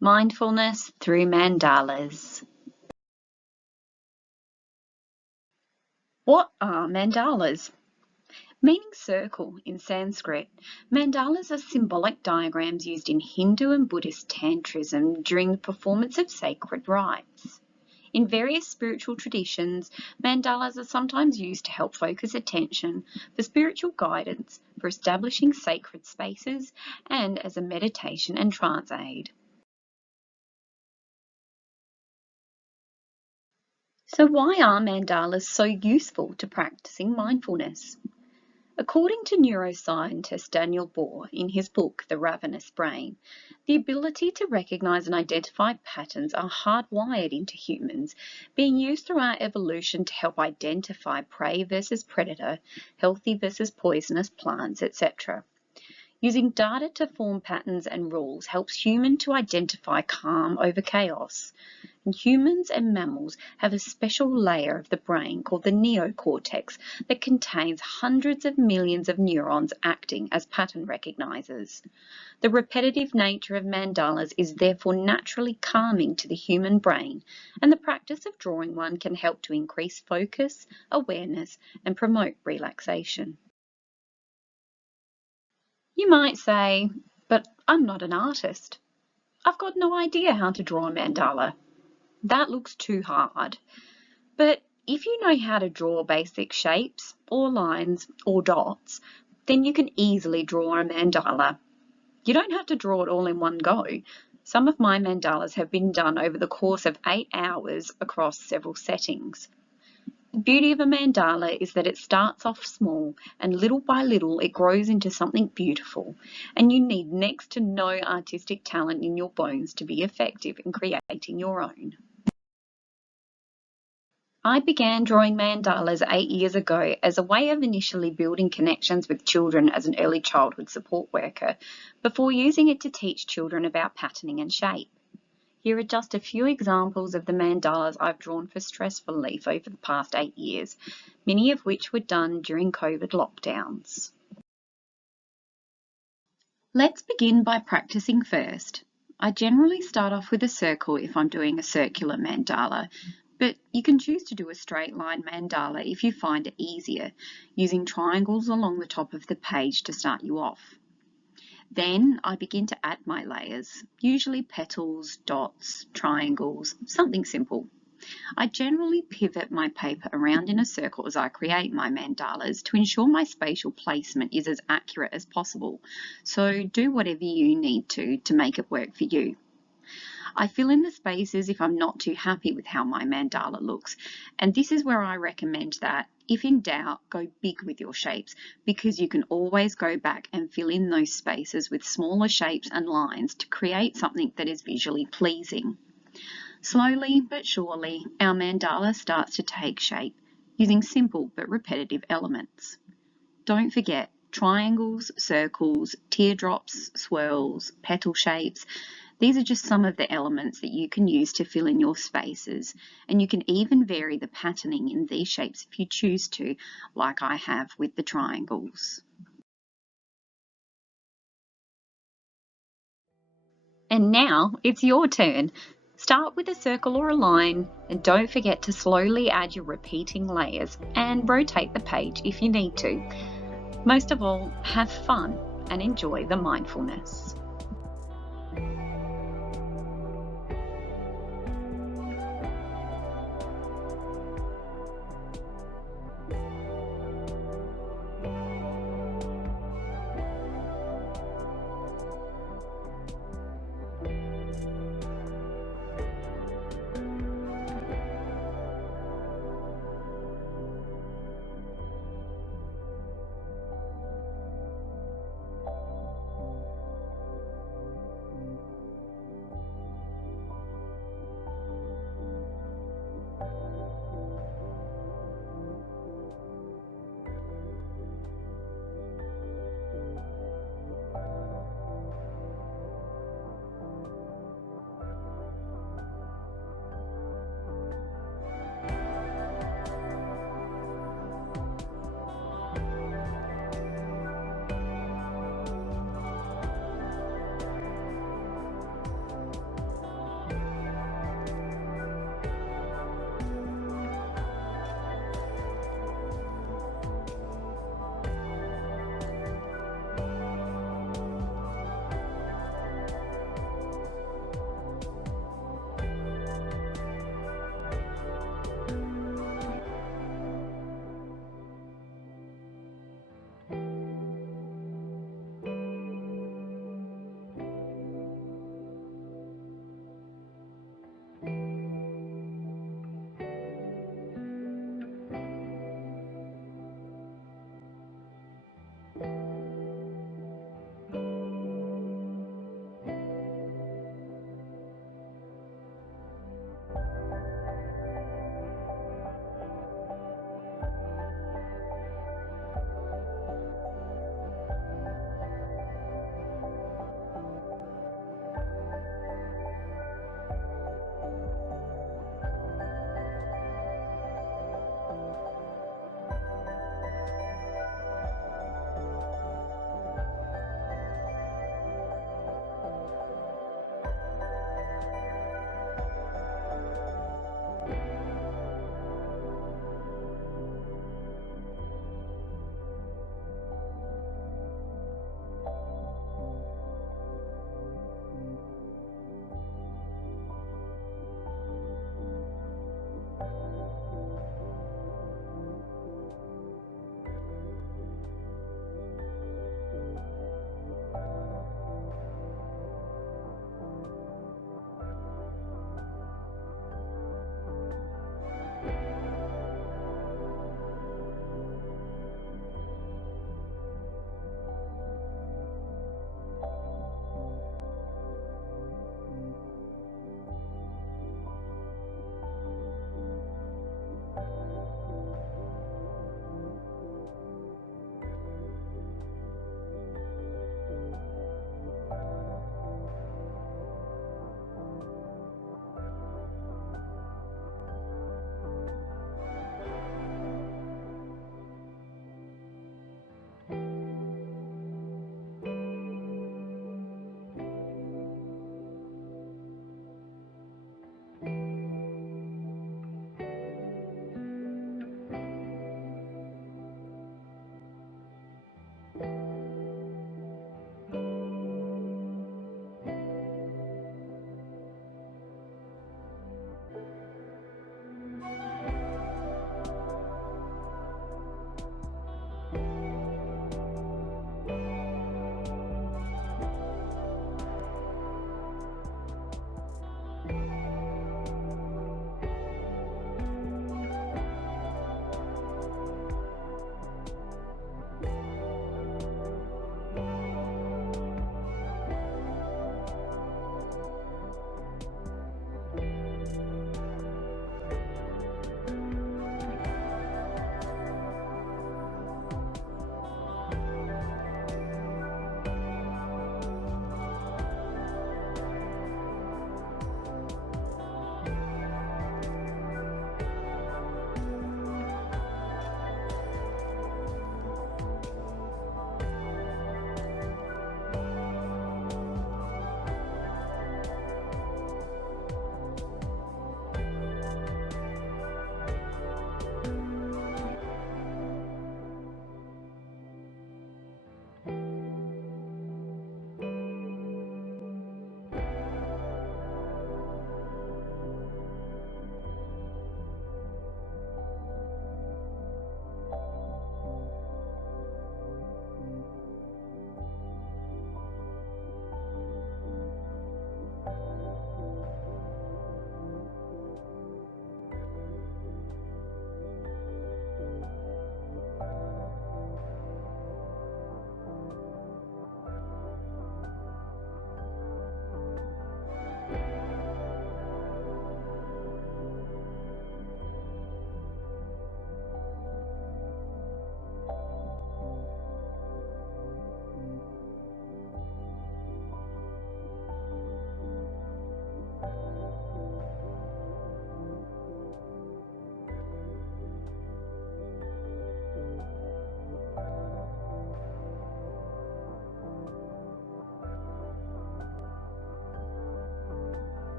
Mindfulness through mandalas. What are mandalas? Meaning circle in Sanskrit, mandalas are symbolic diagrams used in Hindu and Buddhist tantrism during the performance of sacred rites. In various spiritual traditions, mandalas are sometimes used to help focus attention, for spiritual guidance, for establishing sacred spaces, and as a meditation and trance aid. So why are mandalas so useful to practicing mindfulness? According to neuroscientist Daniel Bohr in his book, The Ravenous Brain, the ability to recognize and identify patterns are hardwired into humans, being used throughout evolution to help identify prey versus predator, healthy versus poisonous plants, etc. Using data to form patterns and rules helps humans to identify calm over chaos. And humans and mammals have a special layer of the brain called the neocortex that contains hundreds of millions of neurons acting as pattern recognizers. The repetitive nature of mandalas is therefore naturally calming to the human brain, and the practice of drawing one can help to increase focus, awareness, and promote relaxation. You might say, but I'm not an artist. I've got no idea how to draw a mandala. That looks too hard. But if you know how to draw basic shapes or lines or dots, then you can easily draw a mandala. You don't have to draw it all in one go. Some of my mandalas have been done over the course of 8 hours across several settings. The beauty of a mandala is that it starts off small and little by little it grows into something beautiful, and you need next to no artistic talent in your bones to be effective in creating your own. I began drawing mandalas 8 years ago as a way of initially building connections with children as an early childhood support worker, before using it to teach children about patterning and shape. Here are just a few examples of the mandalas I've drawn for Stress Relief over the past 8 years, many of which were done during COVID lockdowns. Let's begin by practicing first. I generally start off with a circle if I'm doing a circular mandala, but you can choose to do a straight line mandala if you find it easier, using triangles along the top of the page to start you off. Then I begin to add my layers, usually petals, dots, triangles, something simple. I generally pivot my paper around in a circle as I create my mandalas to ensure my spatial placement is as accurate as possible, so do whatever you need to make it work for you. I fill in the spaces if I'm not too happy with how my mandala looks, and this is where I recommend that, if in doubt, go big with your shapes, because you can always go back and fill in those spaces with smaller shapes and lines to create something that is visually pleasing. Slowly but surely, our mandala starts to take shape, using simple but repetitive elements. Don't forget triangles, circles, teardrops, swirls, petal shapes. These are just some of the elements that you can use to fill in your spaces, and you can even vary the patterning in these shapes if you choose to, like I have with the triangles. And now it's your turn. Start with a circle or a line, and don't forget to slowly add your repeating layers and rotate the page if you need to. Most of all, have fun and enjoy the mindfulness.